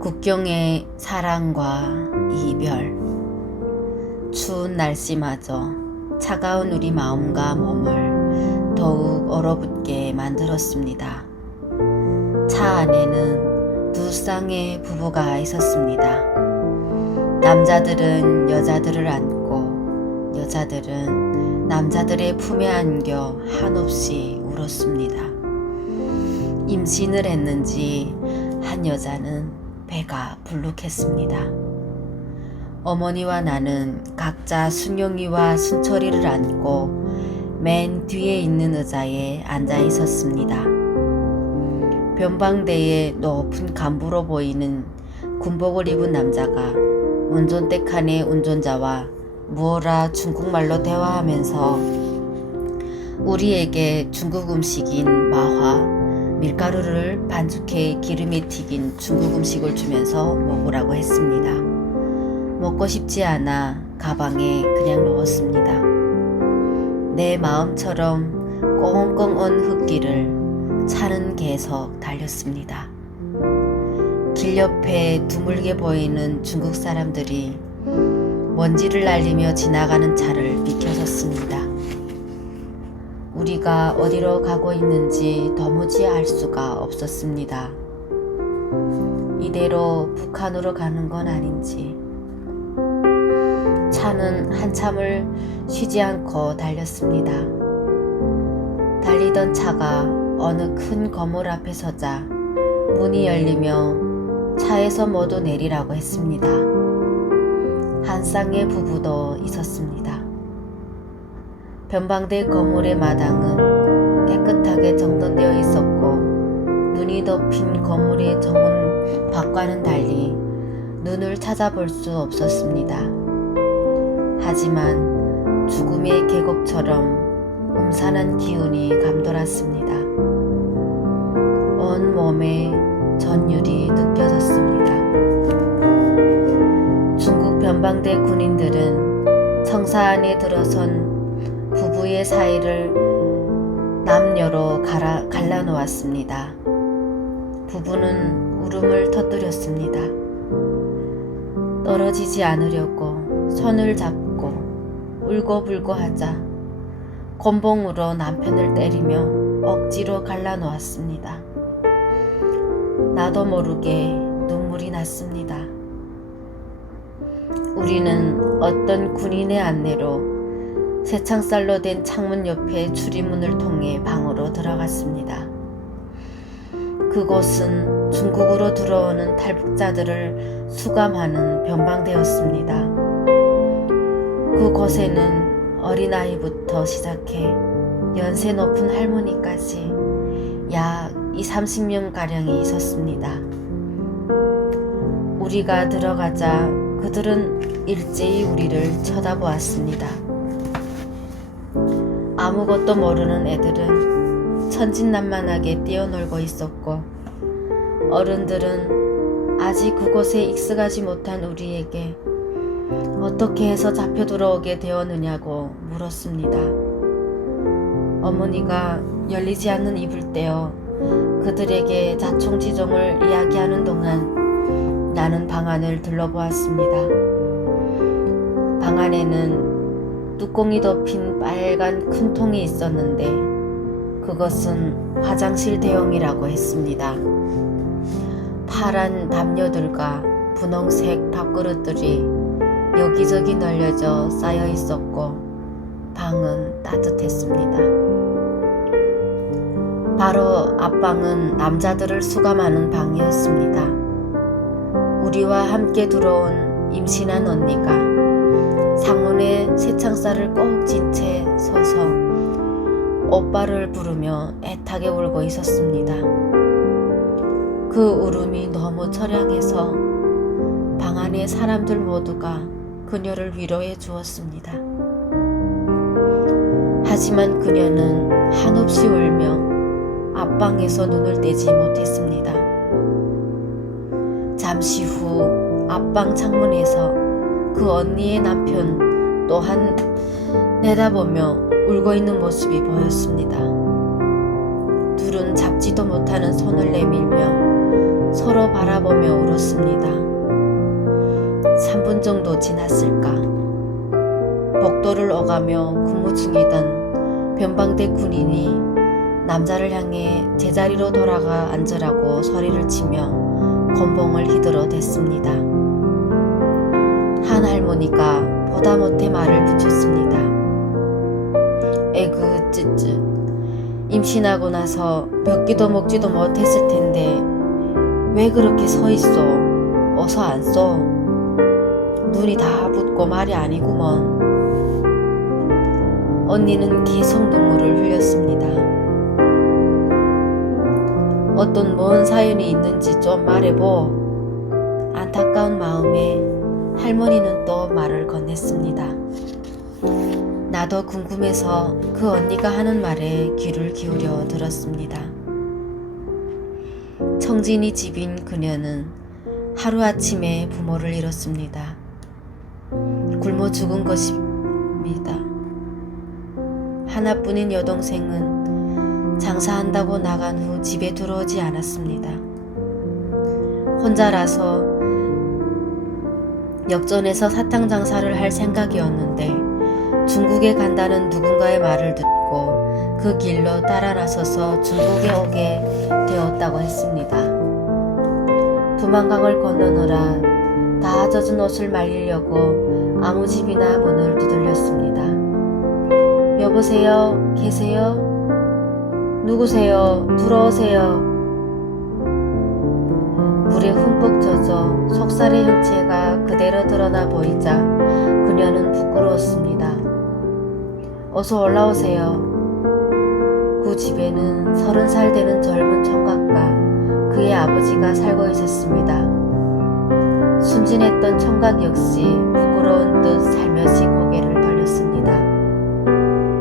국경의 사랑과 이별, 추운 날씨마저 차가운 우리 마음과 몸을 더욱 얼어붙게 만들었습니다. 차 안에는 두 쌍의 부부가 있었습니다. 남자들은 여자들을 안고 여자들은 남자들의 품에 안겨 한없이 울었습니다. 임신을 했는지 한 여자는 배가 불룩했습니다. 어머니와 나는 각자 순영이와 순철이를 안고 맨 뒤에 있는 의자에 앉아 있었습니다. 변방대에 높은 간부로 보이는 군복을 입은 남자가 운전대 칸의 운전자와 무어라 중국말로 대화하면서 우리에게 중국 음식인 마화, 밀가루를 반죽해 기름에 튀긴 중국 음식을 주면서 먹으라고 했습니다. 먹고 싶지 않아 가방에 그냥 넣었습니다. 내 마음처럼 꽁꽁 언 흙길을 차는 계속 달렸습니다. 길 옆에 드물게 보이는 중국 사람들이 먼지를 날리며 지나가는 차를 비켜섰습니다. 우리가 어디로 가고 있는지 도무지 알 수가 없었습니다. 이대로 북한으로 가는 건 아닌지. 차는 한참을 쉬지 않고 달렸습니다. 달리던 차가 어느 큰 건물 앞에 서자 문이 열리며 차에서 모두 내리라고 했습니다. 한 쌍의 부부도 있었습니다. 변방대 건물의 마당은 깨끗하게 정돈되어 있었고 눈이 덮인 건물의 정문 밖과는 달리 눈을 찾아볼 수 없었습니다. 하지만 죽음의 계곡처럼 음산한 기운이 감돌았습니다. 온 몸에 전율이 느껴졌습니다. 중국 변방대 군인들은 청사 안에 들어선 부부의 사이를 남녀로 갈라놓았습니다. 부부는 울음을 터뜨렸습니다. 떨어지지 않으려고 손을 잡고 울고불고 하자 곤봉으로 남편을 때리며 억지로 갈라놓았습니다. 나도 모르게 눈물이 났습니다. 우리는 어떤 군인의 안내로 쇠창살로 된 창문 옆에 출입문을 통해 방으로 들어갔습니다. 그곳은 중국으로 들어오는 탈북자들을 수감하는 변방대였습니다. 그곳에는 어린아이부터 시작해 연세 높은 할머니까지 약 20-30명가량이 있었습니다. 우리가 들어가자 그들은 일제히 우리를 쳐다보았습니다. 아무것도 모르는 애들은 천진난만하게 뛰어놀고 있었고 어른들은 아직 그곳에 익숙하지 못한 우리에게 어떻게 해서 잡혀 들어오게 되었느냐고 물었습니다. 어머니가 열리지 않는 입을 떼어 그들에게 자충지종을 이야기하는 동안 나는 방 안을 둘러보았습니다. 방 안에는 뚜껑이 덮인 빨간 큰 통이 있었는데 그것은 화장실 대용이라고 했습니다. 파란 담요들과 분홍색 밥그릇들이 여기저기 널려져 쌓여 있었고 방은 따뜻했습니다. 바로 앞방은 남자들을 수감하는 방이었습니다. 우리와 함께 들어온 임신한 언니가 상문에 쇠창살을 꼭 쥔 채 서서 오빠를 부르며 애타게 울고 있었습니다. 그 울음이 너무 처량해서 방 안의 사람들 모두가 그녀를 위로해 주었습니다. 하지만 그녀는 한없이 울며 앞방에서 눈을 떼지 못했습니다. 잠시 후 앞방 창문에서 그 언니의 남편 또한 내다보며 울고 있는 모습이 보였습니다. 둘은 잡지도 못하는 손을 내밀며 서로 바라보며 울었습니다. 3분 정도 지났을까? 복도를 오가며 근무 중이던 변방대 군인이 남자를 향해 제자리로 돌아가 앉으라고 소리를 치며 곤봉을 휘두르 댔습니다. 한 할머니가 보다 못해 말을 붙였습니다. 에그 쯔쯔, 임신하고 나서 몇 끼도 먹지도 못했을 텐데 왜 그렇게 서 있어? 어서 앉소. 눈이 다 붓고 말이 아니구먼. 언니는 계속 눈물을 흘렸습니다. 어떤 뭔 사연이 있는지 좀 말해보. 안타까운 마음에 할머니는 또 말을 건넸습니다. 나도 궁금해서 그 언니가 하는 말에 귀를 기울여 들었습니다. 청진이 집인 그녀는 하루아침에 부모를 잃었습니다. 굶어 죽은 것입니다. 하나뿐인 여동생은 장사한다고 나간 후 집에 들어오지 않았습니다. 혼자라서 역전에서 사탕 장사를 할 생각이었는데 중국에 간다는 누군가의 말을 듣고 그 길로 따라 나서서 중국에 오게 되었다고 했습니다. 두만강을 건너느라 다 젖은 옷을 말리려고 아무 집이나 문을 두들렸습니다. 여보세요? 계세요? 누구세요? 들어오세요. 물에 흠뻑 젖어 속살의 형체가 그대로 드러나 보이자 그녀는 부끄러웠습니다. 어서 올라오세요. 그 집에는 30살 되는 젊은 총각과 그의 아버지가 살고 있었습니다. 순진했던 총각 역시 부끄러운 듯 살며시 고개를 돌렸습니다.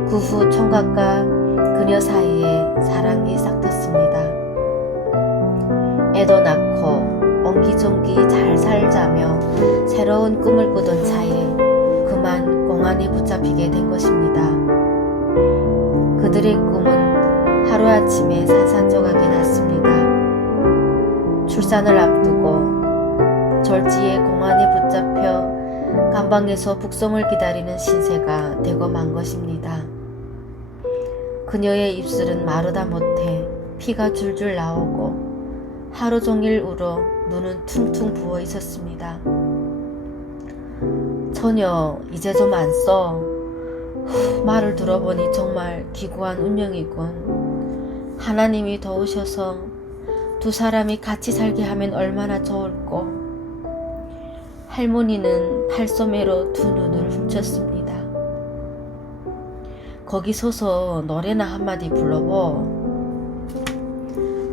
그 후 총각과 그녀 사이에 사랑이 싹텄습니다. 애도 낳고 옹기종기 잘 살자며 새로운 꿈을 꾸던 차에 그만 공안에 붙잡히게 된 것입니다. 그들의 꿈은 하루아침에 산산조각이 났습니다. 출산을 앞두고 졸지에 공안에 붙잡혀 감방에서 북송을 기다리는 신세가 되고 만 것입니다. 그녀의 입술은 마르다 못해 피가 줄줄 나오고 하루 종일 울어 눈은 퉁퉁 부어 있었습니다. 처녀 이제 좀 안 써. 말을 들어보니 정말 기구한 운명이군. 하나님이 도우셔서 두 사람이 같이 살게 하면 얼마나 좋을꼬. 할머니는 팔소매로 두 눈을 훔쳤습니다. 거기 서서 노래나 한마디 불러보.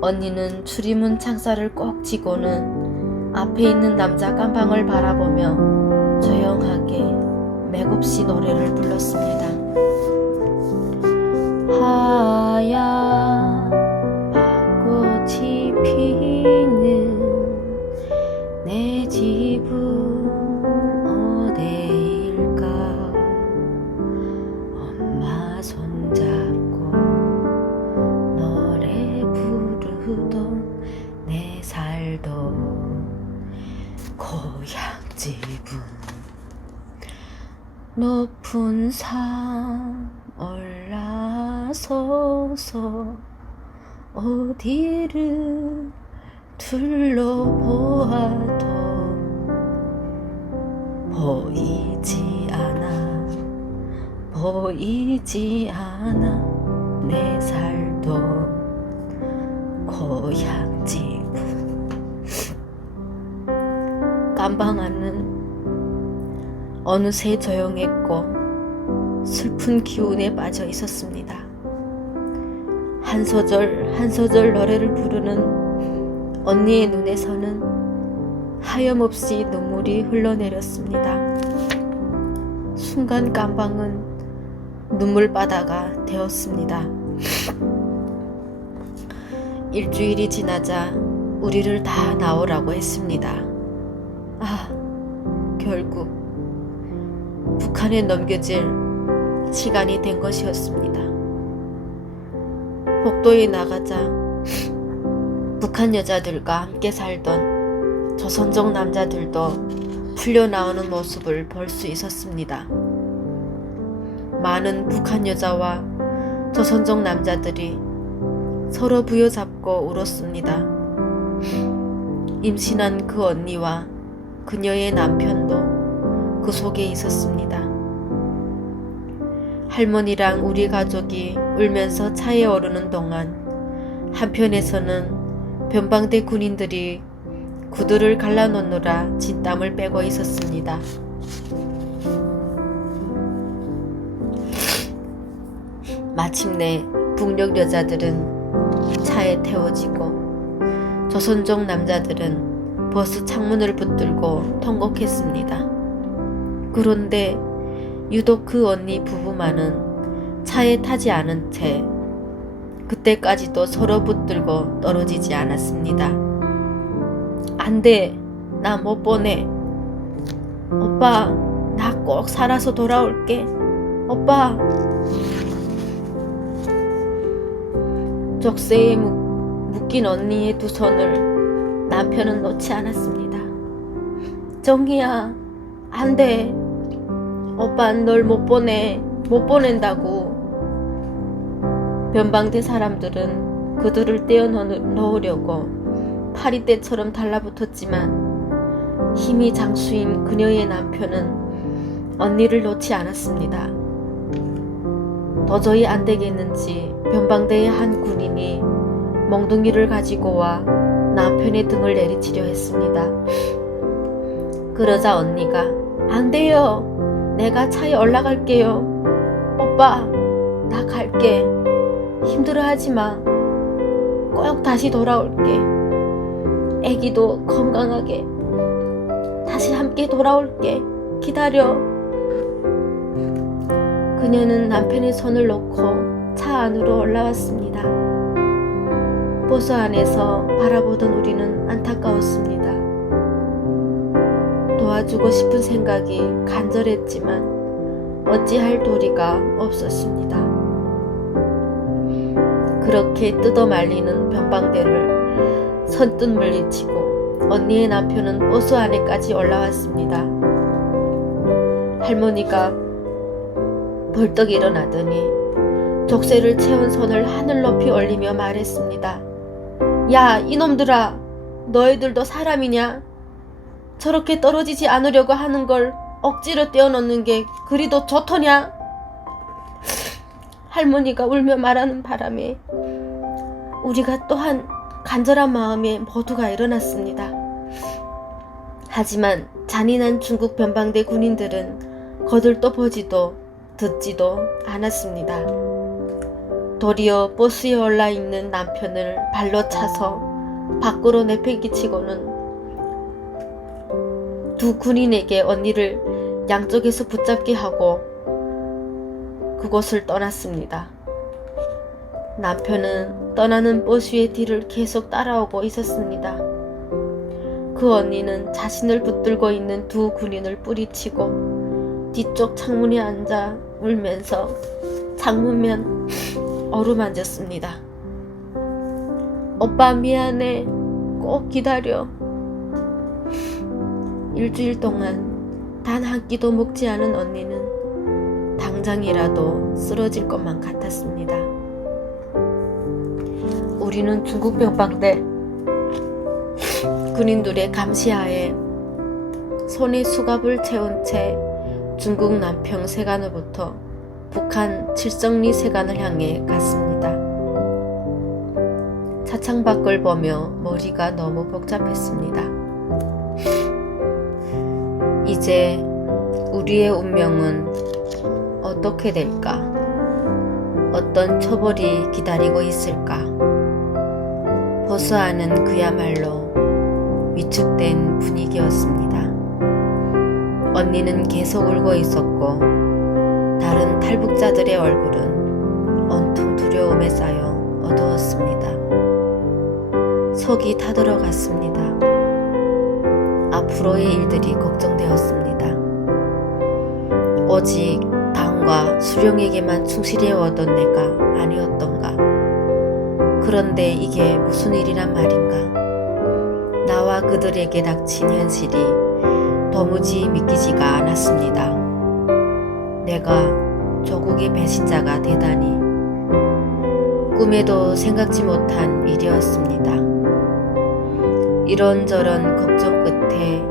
언니는 출입문 창살을 꼭 쥐고는 앞에 있는 남자 깜방을 바라보며 조용하게 맥없이 노래를 불렀습니다. 하얀 벚꽃이 피는 내 집은 어디일까. 엄마 손잡고 노래 부르던 내 살던 고향집은 높은 산 올라서서 어디를 둘러보아도 보이지 않아 내 살던 고향집은. 깜방 안은 어느새 조용했고 슬픈 기운에 빠져 있었습니다. 한 소절 한 소절 노래를 부르는 언니의 눈에서는 하염없이 눈물이 흘러내렸습니다. 순간 깜방은 눈물바다가 되었습니다. 일주일이 지나자 우리를 다 나오라고 했습니다. 결국 북한에 넘겨질 시간이 된 것이었습니다. 복도에 나가자 북한 여자들과 함께 살던 조선족 남자들도 풀려나오는 모습을 볼 수 있었습니다. 많은 북한 여자와 조선족 남자들이 서로 부여잡고 울었습니다. 임신한 그 언니와 그녀의 남편도 그 속에 있었습니다. 할머니랑 우리 가족이 울면서 차에 오르는 동안 한편에서는 변방대 군인들이 구두를 갈라놓느라 진땀을 빼고 있었습니다. 마침내 북녘 여자들은 차에 태워지고 조선족 남자들은 버스 창문을 붙들고 통곡했습니다. 그런데 유독 그 언니 부부만은 차에 타지 않은 채 그때까지도 서로 붙들고 떨어지지 않았습니다. 안 돼, 나 못 보내. 오빠, 나 꼭 살아서 돌아올게. 오빠. 족쇄에 묶인 언니의 두 손을 남편은 놓지 않았습니다. 정희야, 안 돼. 오빠 널 못 보내. 못 보낸다고. 변방대 사람들은 그들을 떼어 놓으려고 파리떼처럼 달라붙었지만 힘이 장수인 그녀의 남편은 언니를 놓지 않았습니다. 도저히 안 되겠는지 변방대의 한 군인이 몽둥이를 가지고 와 남편의 등을 내리치려 했습니다. 그러자 언니가 안 돼요. 내가 차에 올라갈게요. 오빠, 나 갈게. 힘들어하지 마. 꼭 다시 돌아올게. 애기도 건강하게 다시 함께 돌아올게. 기다려. 그녀는 남편의 손을 놓고 차 안으로 올라왔습니다. 버스 안에서 바라보던 우리는 안타까웠습니다. 도와주고 싶은 생각이 간절했지만 어찌할 도리가 없었습니다. 그렇게 뜯어 말리는 변방대를 선뜻 물리치고 언니의 남편은 버스 안에까지 올라왔습니다. 할머니가 벌떡 일어나더니 족쇄를 채운 손을 하늘 높이 올리며 말했습니다. 야, 이놈들아, 너희들도 사람이냐? 저렇게 떨어지지 않으려고 하는 걸 억지로 떼어놓는 게 그리도 좋더냐? 할머니가 울며 말하는 바람에 우리가 또한 간절한 마음에 모두가 일어났습니다. 하지만 잔인한 중국 변방대 군인들은 거들떠보지도 듣지도 않았습니다. 도리어 버스에 올라있는 남편을 발로 차서 밖으로 내팽개치고는 두 군인에게 언니를 양쪽에서 붙잡게 하고 그곳을 떠났습니다. 남편은 떠나는 버스의 뒤를 계속 따라오고 있었습니다. 그 언니는 자신을 붙들고 있는 두 군인을 뿌리치고 뒤쪽 창문에 앉아 울면서 창문면 어루만졌습니다. 오빠 미안해. 꼭 기다려. 일주일 동안 단 한 끼도 먹지 않은 언니는 당장이라도 쓰러질 것만 같았습니다. 우리는 중국 변방대 군인들의 감시하에 손에 수갑을 채운 채 중국 남평 세관으로부터 북한 칠성리 세관을 향해 갔습니다. 차창 밖을 보며 머리가 너무 복잡했습니다. 이제 우리의 운명은 어떻게 될까? 어떤 처벌이 기다리고 있을까? 버스 안은 그야말로 위축된 분위기였습니다. 언니는 계속 울고 있었고 다른 탈북자들의 얼굴은 온통 두려움에 쌓여 어두웠습니다. 속이 타들어갔습니다. 앞으로의 일들이 걱정되었습니다. 오직 사랑과 수령에게만 충실해오던 내가 아니었던가. 그런데 이게 무슨 일이란 말인가. 나와 그들에게 닥친 현실이 도무지 믿기지가 않았습니다. 내가 조국의 배신자가 되다니. 꿈에도 생각지 못한 일이었습니다. 이런저런 걱정 끝에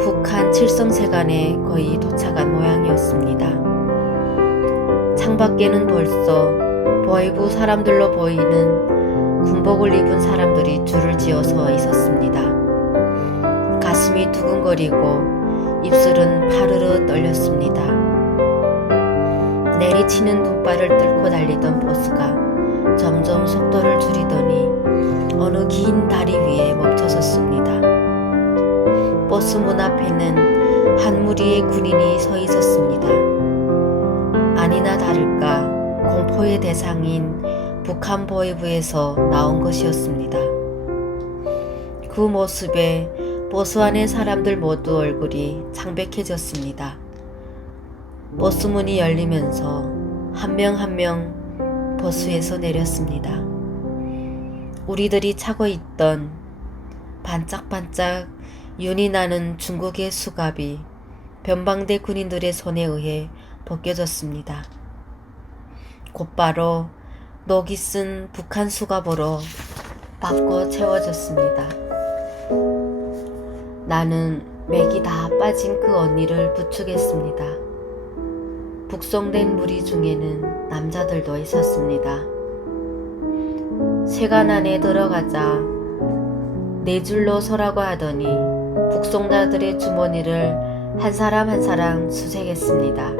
북한 칠성세관에 거의 도착한 모양이었습니다. 창밖에는 벌써 보이부 사람들로 보이는 군복을 입은 사람들이 줄을 지어서 있었습니다. 가슴이 두근거리고 입술은 파르르 떨렸습니다. 내리치는 눈발을 뚫고 달리던 버스가 점점 속도를 줄이더니 어느 긴 다리 위에 멈춰섰습니다. 버스 문 앞에는 한 무리의 군인이 서 있었습니다. 아니나 다를까 공포의 대상인 북한 보위부에서 나온 것이었습니다. 그 모습에 버스 안의 사람들 모두 얼굴이 창백해졌습니다. 버스 문이 열리면서 한 명 한 명 버스에서 내렸습니다. 우리들이 차고 있던 반짝반짝 윤이 나는 중국의 수갑이 변방대 군인들의 손에 의해 벗겨졌습니다. 곧바로 녹이 쓴 북한 수갑으로 바꿔 채워졌습니다. 나는 맥이 다 빠진 그 언니를 부축했습니다. 북송된 무리 중에는 남자들도 있었습니다. 세관 안에 들어가자 네 줄로 서라고 하더니 북송자들의 주머니를 한 사람 한 사람 수색했습니다.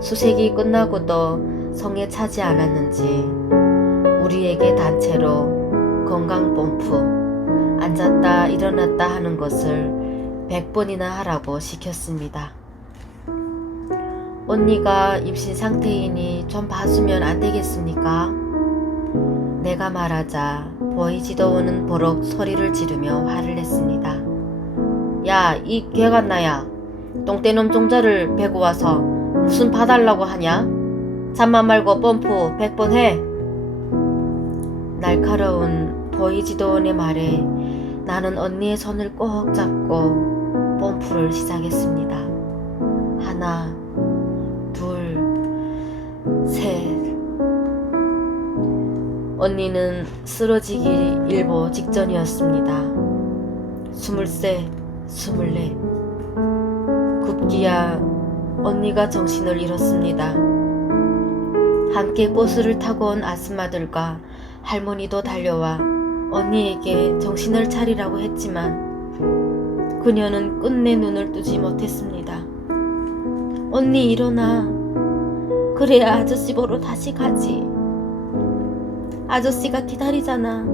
수색이 끝나고도 성에 차지 않았는지 우리에게 단체로 건강펌프 앉았다 일어났다 하는 것을 100번이나 하라고 시켰습니다. 언니가 임신 상태이니 좀 봐주면 안 되겠습니까? 내가 말하자 보이지도 않는 버럭 소리를 지르며 화를 냈습니다. 야, 이 개갓나야, 똥떼놈 종자를 베고 와서 무슨 봐달라고 하냐? 잠만 말고 펌프 100번 해. 날카로운 보이지도 않는 말에 나는 언니의 손을 꼭 잡고 펌프를 시작했습니다. 하나, 둘, 셋. 언니는 쓰러지기 일보 직전이었습니다. 23, 24. 급기야 언니가 정신을 잃었습니다. 함께 버스를 타고 온 아줌마들과 할머니도 달려와 언니에게 정신을 차리라고 했지만 그녀는 끝내 눈을 뜨지 못했습니다. 언니 일어나. 그래야 아저씨 보러 다시 가지. 아저씨가 기다리잖아.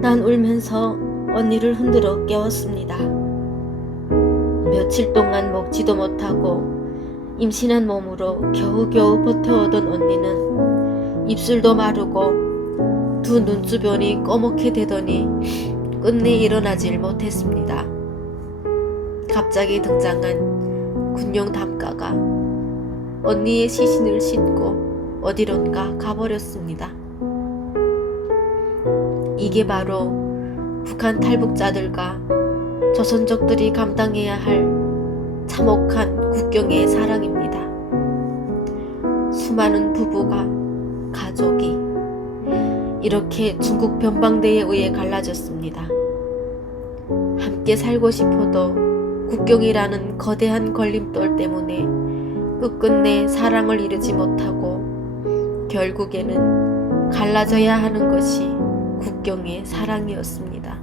난 울면서 언니를 흔들어 깨웠습니다. 며칠 동안 먹지도 못하고 임신한 몸으로 겨우겨우 버텨오던 언니는 입술도 마르고 두 눈주변이 꺼멓게 되더니 끝내 일어나질 못했습니다. 갑자기 등장한 군용 담가가 언니의 시신을 싣고 어디론가 가버렸습니다. 이게 바로 북한 탈북자들과 조선족들이 감당해야 할 참혹한 국경의 사랑입니다. 수많은 부부가, 가족이 이렇게 중국 변방대에 의해 갈라졌습니다. 함께 살고 싶어도 국경이라는 거대한 걸림돌 때문에 끝끝내 사랑을 이루지 못하고 결국에는 갈라져야 하는 것이 국경의 사랑이었습니다.